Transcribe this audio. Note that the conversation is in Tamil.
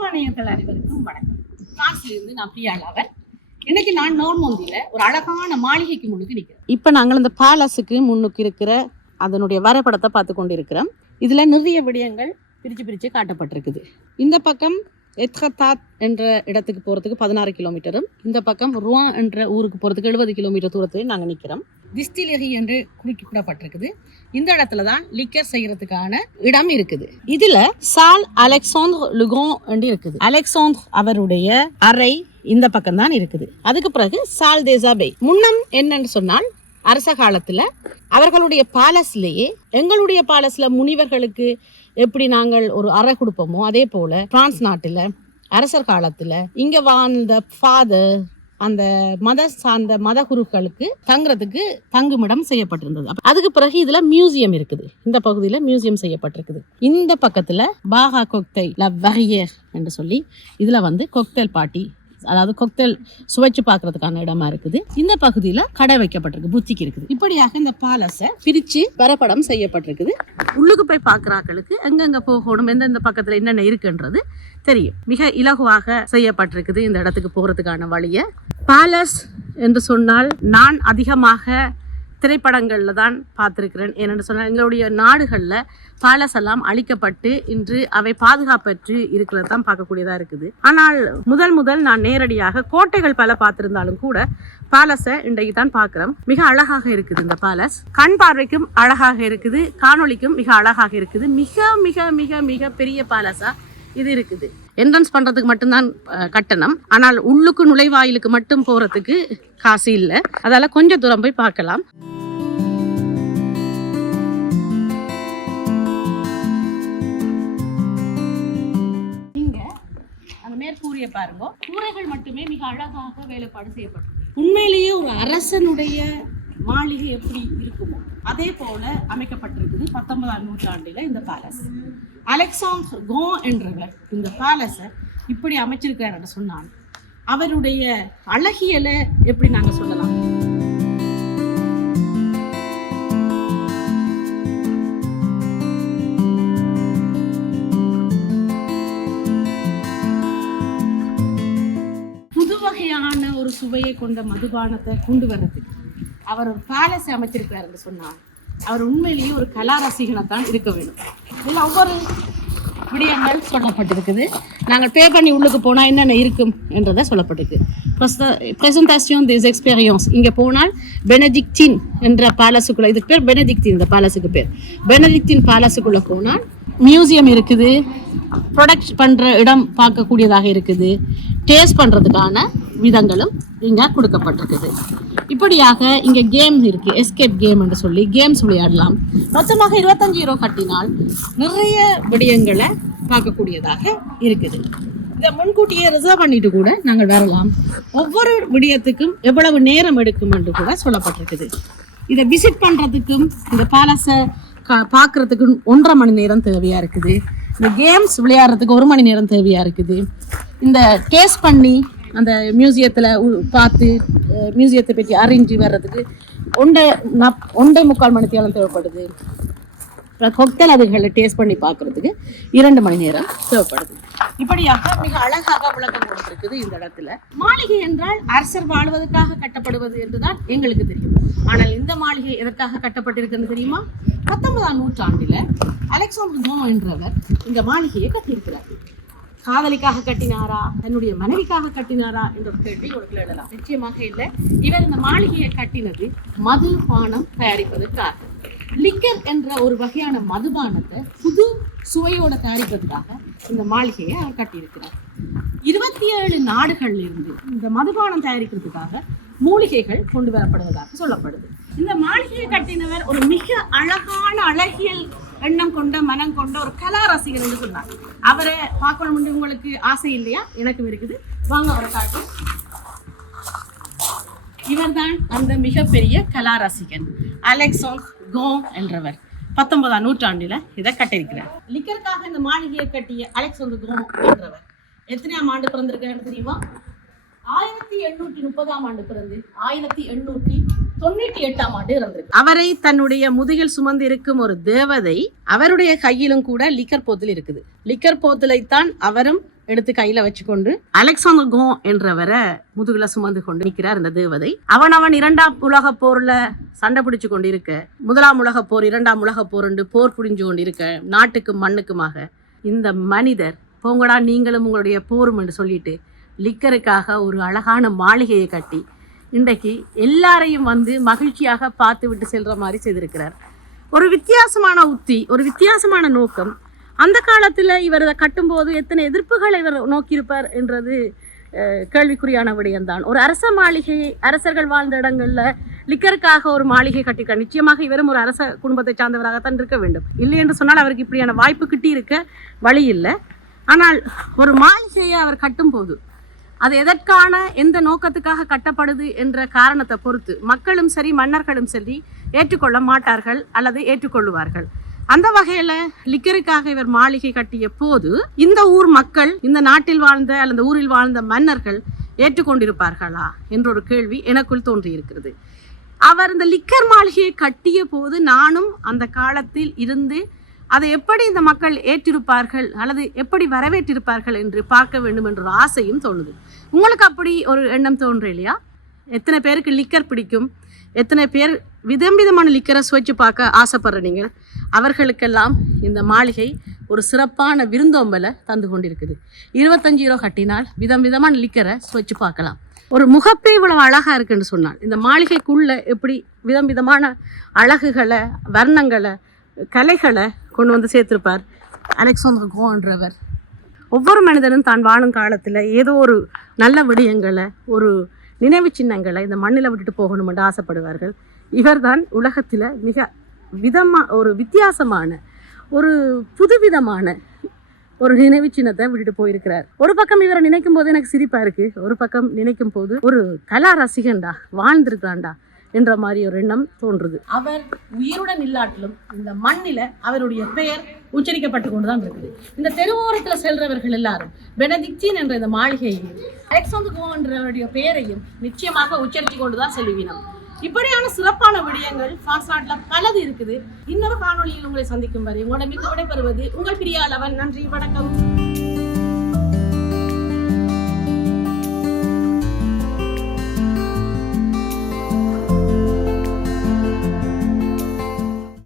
சினிமானியர்கள் அனைவருக்கும் வணக்கம். பிரான்ஸ்லேருந்து நான் பிரியாளாவர் இன்னைக்கு நான் நோர்மோந்தியில ஒரு அழகான மாளிகைக்கு முன்னுக்கு நிற்கிறேன். இப்ப நாங்கள் இந்த பேலஸுக்கு முன்னுக்கு இருக்கிற அதனுடைய வரைபடத்தை பார்த்து கொண்டு இருக்கிறோம் இதுல நிறைய விடயங்கள் பிரிச்சு பிரிச்சு காட்டப்பட்டிருக்குது. இந்த பக்கம் எத்ஹத்தாத் என்ற இடத்துக்கு போறதுக்கு பதினாறு கிலோமீட்டரும் இந்த பக்கம் ருவா என்ற ஊருக்கு போறதுக்கு எழுபது கிலோமீட்டர் தூரத்திலையும் நாங்கள் நிக்கிறோம் டிஸ்டிலரி என்று குறிப்பிடப்பட்டிருக்குது. இந்த இடத்துல தான் லிக்கர் செய்யறதுக்கான இடம் இருக்குது. இதுல சால் அலெக்சாந்திர லுகோன் என்று இருக்குது. அலெக்சாந்திர அவருடைய அறை இந்த பக்கம் தான் இருக்குது. அதுக்கு பிறகு சால் தேசாபே முன்னம் என்னன்னு சொன்னால் அரச காலத்துல அவர்களுடைய பாலஸ்லேயே எங்களுடைய பாலஸ்ல முனிவர்களுக்கு எப்படி நாங்கள் ஒரு அறை கொடுப்போமோ அதே போல பிரான்ஸ் நாட்டுல அரசர் காலத்துல இங்க வாழ்ந்த ஃபாதர் அந்த மத சார்ந்த மத குருக்களுக்கு தங்குறதுக்கு தங்குமிடம் செய்யப்பட்டிருந்தது. அதுக்கு பிறகு இதுல மியூசியம் இருக்குது. இந்த பகுதியில மியூசியம் செய்யப்பட்டிருக்குது. இந்த பக்கத்துல பாகா கொக்தை லவ் வகையர் என்று சொல்லி இதுல வந்து கொக்தேல் பாட்டி அதாவது கொக்தல் சுவைச்சு பார்க்கறதுக்கான இடமா இருக்குது. இந்த பகுதியில் கடை வைக்கப்பட்டிருக்கு புத்திக்கு இருக்குது. இப்படியாக இந்த பாலஸை பிரித்து வரப்படம் செய்யப்பட்டிருக்குது. உள்ளுக்கு போய் பார்க்குறாக்களுக்கு எங்கெங்கே போகணும் எந்தெந்த பக்கத்தில் என்னென்ன இருக்குன்றது தெரியும். மிக இலகுவாக செய்யப்பட்டிருக்குது இந்த இடத்துக்கு போகிறதுக்கான வழியை. பாலஸ் என்று சொன்னால் நான் அதிகமாக திரைப்படங்களில் தான் பார்த்துருக்கிறேன். ஏனென்று சொன்னால் எங்களுடைய நாடுகளில் பாலசெல்லாம் எல்லாம் அழிக்கப்பட்டு இன்று அவை பாதுகாப்பற்று இருக்கிறது தான் பார்க்கக்கூடியதாக இருக்குது. ஆனால் முதல் முதல் நான் நேரடியாக கோட்டைகள் பல பார்த்துருந்தாலும் கூட பேலஸை இன்றைக்கு தான் பார்க்குறோம். மிக அழகாக இருக்குது இந்த பேலஸ். கண் பார்வைக்கும் அழகாக இருக்குது காணொளிக்கும் மிக அழகாக இருக்குது. மிக மிக மிக மிக பெரிய பேலஸாக இது இருக்குது. என்ட்ரன்ஸ் பண்ணுறதுக்கு மட்டும்தான் கட்டணம். ஆனால் உள்ளுக்கு நுழைவாயிலுக்கு மட்டும் போகிறதுக்கு காசு இல்லை. அதால் கொஞ்சம் தூரம் போய் பார்க்கலாம். மேற்கூறிய பாருங்க. கூரைகள் மட்டுமே மிக அழகாக வேலைப்பாடு செய்யப்பட்டிருக்கு. உண்மையிலேயே ஒரு அரசனுடைய மாளிகை எப்படி இருக்குமோ அதே போல அமைக்கப்பட்டிருக்குது பத்தொன்பதாம் நூற்றாண்டில இந்த பேலஸ் அலெக்சாண்டர் கோ என்றவர் இந்த பேலஸை இப்படி அமைச்சிருக்கிறார் சொன்னாங்க அவருடைய அழகியலை எப்படி நாங்க சொல்லலாம்? சுவையை கொண்ட மதுபானத்தை கொண்டு வர்றதுக்கு அவர் ஒரு பேலஸ் அமைச்சிருக்கிறாருன்னு சொன்னார் அவர் உண்மையிலேயே ஒரு கலா தான் இருக்க வேண்டும். இதில் ஒவ்வொரு விடயங்கள் சொல்லப்பட்டிருக்குது. நாங்கள் பே பண்ணி உள்ளுக்கு போனால் என்னென்ன இருக்கும் என்றதை சொல்லப்பட்டிருக்கு. ப்ரெசன்டேஷன் திஸ் எக்ஸ்பீரியன்ஸ் இங்கே போனால் பெனடிக்டின் என்ற பேலஸுக்குள்ளே இதுக்கு பேர் பெனடிக்டின் இந்த பேலஸுக்கு பேர். பெனடிக்டின் பேலஸுக்குள்ளே போனால் மியூசியம் இருக்குது. ப்ரொடக்ட் பண்ணுற இடம் பார்க்கக்கூடியதாக இருக்குது. டேஸ்ட் பண்ணுறதுக்கான விதங்களும் இங்கே கொடுக்கப்பட்டிருக்குது. இப்படியாக இங்கே கேம் இருக்குது எஸ்கேப் கேம் என்று சொல்லி கேம்ஸ் விளையாடலாம். மொத்தமாக இருபத்தஞ்சு யூரோ கட்டினால் நிறைய விடயங்களை பார்க்கக்கூடியதாக இருக்குது. இதை முன்கூட்டியே ரிசர்வ் பண்ணிட்டு கூட நாங்கள் வரலாம். ஒவ்வொரு விடயத்துக்கும் எவ்வளவு நேரம் எடுக்கும் என்று கூட சொல்லப்பட்டிருக்குது. இதை விசிட் பண்ணுறதுக்கும் இந்த பேலஸை கா பார்க்குறதுக்கு ஒன்றரை மணி நேரம் தேவையாக இருக்குது. இந்த கேம்ஸ் விளையாடுறதுக்கு ஒரு மணி நேரம் தேவையாக இருக்குது. இந்த டேஸ்ட் பண்ணி அந்த மியூசியத்தில் பார்த்து மியூசியத்தை பற்றி அறிஞ்சு வர்றதுக்கு ஒண்டை நப் ஒண்டை முக்கால் மணி நேரம் தேவைப்படுது. அப்புறம் கொக்டல் அதுகளை டேஸ்ட் பண்ணி பார்க்கறதுக்கு இரண்டு மணி நேரம் தேவைப்படுது. இப்படியாக மிக அழகாக விளக்கம் கொடுத்திருக்குது இந்த இடத்துல. மாளிகை என்றால் அரசர் வாழ்வதற்காக கட்டப்படுவது என்றுதான் எங்களுக்கு தெரியும். ஆனால் இந்த மாளிகை எதற்காக கட்டப்பட்டிருக்குன்னு தெரியுமா? பத்தொன்பதாம் நூற்றாண்டில் அலெக்சாண்டர் கோ என்றவர் இந்த மாளிகையை கட்டியிருக்கிறார். காதலிக்காக கட்டினாரா? தன்னுடைய மனைவிக்காக கட்டினாரா என்ற ஒரு கேள்வி உங்களுக்கு எழலாம். நிச்சயமாக இல்லை. இவர் இந்த மாளிகையை கட்டினது மது பானம் தயாரிப்பதற்காக. லிக்கர் என்ற ஒரு வகையான மதுபானத்தை புது சுவையோட தயாரிப்பதற்காக இந்த மாளிகையை அவர் கட்டியிருக்கிறார். இருபத்தி ஏழு நாடுகள்ல இருந்து இந்த மதுபானம் தயாரிக்கிறதுக்காக மூலிகைகள் கொண்டு வரப்படுவதாக சொல்லப்படுது. இந்த மாளிகையை கட்டினவர் ஒரு மிக அழகான அழகியல் எண்ணம் கொண்ட மனம் கொண்ட ஒரு கலா ரசிகர் சொன்னார். அவரை பார்க்கணும் உங்களுக்கு ஆசை இல்லையா? எனக்கும் இருக்குது. வாங்க அவரை காட்டும் இவர்தான் அந்த மிகப்பெரிய கலா ரசிகன் அலெக்சாங் கோ என்றவர். பத்தொன்பதாம் நூற்றாண்டில இதை கட்டியிருக்கிறார். லிக்கருக்காக இந்த மாளிகையை கட்டிய அலெக்சாண்டர் கோ என்றவர். எத்தனையாம் ஆண்டு பிறந்திருக்காருன்னு தெரியுமா? ஆயிரத்தி எண்ணூற்றி முப்பதாம் ஆண்டு பிறந்து ஆயிரத்தி எண்ணூற்றி தொண்ணூற்றி எட்டாம் ஆண்டு இறந்திருக்கு அவரை தன்னுடைய முதுகில் சுமந்து இருக்கும் ஒரு தேவதை அவருடைய கையிலும் கூட லிக்கர் போத்தில் இருக்குது. லிக்கர் போத்திலைத்தான் அவரும் எடுத்து கையில வச்சுக்கொண்டு அலெக்சாண்டர் கோ என்றவரை முதுகுல சுமந்து கொண்டு நிற்கிறார் இந்த தேவதை. அவன் அவன் இரண்டாம் உலக போர்ல சண்டை பிடிச்சு கொண்டு இருக்க முதலாம் உலக போர் இரண்டாம் உலக போர் என்று போர் புரிஞ்சு கொண்டு இருக்க நாட்டுக்கும் மண்ணுக்குமாக இந்த மனிதர் போங்கடா நீங்களும் உங்களுடைய போரும் என்று சொல்லிட்டு லிக்கருக்காக ஒரு அழகான மாளிகையை கட்டி இன்றைக்கு எல்லாரையும் வந்து மகிழ்ச்சியாக பார்த்து விட்டு செல்கிற மாதிரி செய்திருக்கிறார். ஒரு வித்தியாசமான உத்தி ஒரு வித்தியாசமான நோக்கம். அந்த காலத்தில் இவர் இதை கட்டும்போது எத்தனை எதிர்ப்புகளை இவர் நோக்கியிருப்பார் என்றது கேள்விக்குறியான விடயம்தான். ஒரு அரச மாளிகை அரசர்கள் வாழ்ந்த இடங்களில் லிக்கருக்காக ஒரு மாளிகை கட்டிக்க நிச்சயமாக இவரும் ஒரு அரச குடும்பத்தை சார்ந்தவராகத்தான் இருக்க வேண்டும். இல்லை என்று சொன்னால் அவருக்கு இப்படியான வாய்ப்பு கிட்டி இருக்க வழி இல்லை. ஆனால் ஒரு மாளிகையை அவர் கட்டும்போது அது எதற்கான எந்த நோக்கத்துக்காக கட்டப்படுது என்ற காரணத்தை பொறுத்து மக்களும் சரி மன்னர்களும் சரி ஏற்றுக்கொள்ள மாட்டார்கள் அல்லது ஏற்றுக்கொள்ளுவார்கள். அந்த வகையில லிக்கருக்காக இவர் மாளிகை கட்டிய போது இந்த ஊர் மக்கள் இந்த நாட்டில் வாழ்ந்த அல்லது ஊரில் வாழ்ந்த மன்னர்கள் ஏற்றுக்கொண்டிருப்பார்களா என்ற ஒரு கேள்வி எனக்குள் தோன்றியிருக்கிறது. அவர் இந்த லிக்கர் மாளிகையை கட்டிய போது நானும் அந்த காலத்தில் இருந்து அதை எப்படி இந்த மக்கள் ஏற்றிருப்பார்கள் அல்லது எப்படி வரவேற்றிருப்பார்கள் என்று பார்க்க வேண்டும் என்ற ஒரு ஆசையும் தோணுது. உங்களுக்கு அப்படி ஒரு எண்ணம் தோன்று இல்லையா? எத்தனை பேருக்கு லிக்கர் பிடிக்கும்? எத்தனை பேர் விதம் விதமான லிக்கரை சுவைச்சு பார்க்க ஆசைப்படுற நீங்கள்? அவர்களுக்கெல்லாம் இந்த மாளிகை ஒரு சிறப்பான விருந்தோம்பலை தந்து கொண்டிருக்குது. இருபத்தஞ்சு ரூபா கட்டினால் விதம் விதமான லிக்கரை சுவைச்சு பார்க்கலாம். ஒரு முகப்பே இவ்வளவு அழகாக இருக்குன்னு சொன்னால் இந்த மாளிகைக்குள்ளே எப்படி விதம் விதமான அழகுகளை வர்ணங்களை கலைகளை கொண்டு வந்து சேர்த்திருப்பார். அலெக்சாந்தர் கோன்றவர். ஒவ்வொரு மனிதனும் தான் வாழும் காலத்தில் ஏதோ ஒரு நல்ல விடயங்களை ஒரு நினைவு சின்னங்களை இந்த மண்ணில் விட்டுட்டு போகணும் என்று ஆசைப்படுவார்கள். இவர்தான் உலகத்தில் மிக விதமா ஒரு வித்தியாசமான ஒரு புதுவிதமான ஒரு நினைவு சின்னத்தை விட்டுட்டு போயிருக்கிறார். ஒரு பக்கம் இவரை நினைக்கும் போது எனக்கு சிரிப்பா இருக்கு. ஒரு பக்கம் நினைக்கும் போது ஒரு கலா ரசிகன்டா வாழ்ந்திருக்கிறான்டா. என்ற மாதிரி ஒரு எண்ணம் தோன்றுது. அவர் உயிருடன் இல்லாட்டிலும் இந்த மண்ணில அவருடைய பெயர் உச்சரிக்கப்பட்டு கொண்டுதான் இருக்குது. இந்த தெருவோரத்தில் செல்றவர்கள் எல்லாரும் பெனதிக்சின் என்ற இந்த மாளிகையையும் அலெக்சாந்தர் கோ என்றவருடைய பெயரையும் நிச்சயமாக உச்சரித்து கொண்டுதான் செல்வினம் இப்படியான சிறப்பான விடயங்கள் பிரான்ஸ் நாட்டில் பலது இருக்குது. இன்னொரு காணொளியில் உங்களை சந்திக்கும் வரை உங்களிடம் விடைபெறுவது உங்கள் பிரியாளவன் நன்றி வணக்கம்.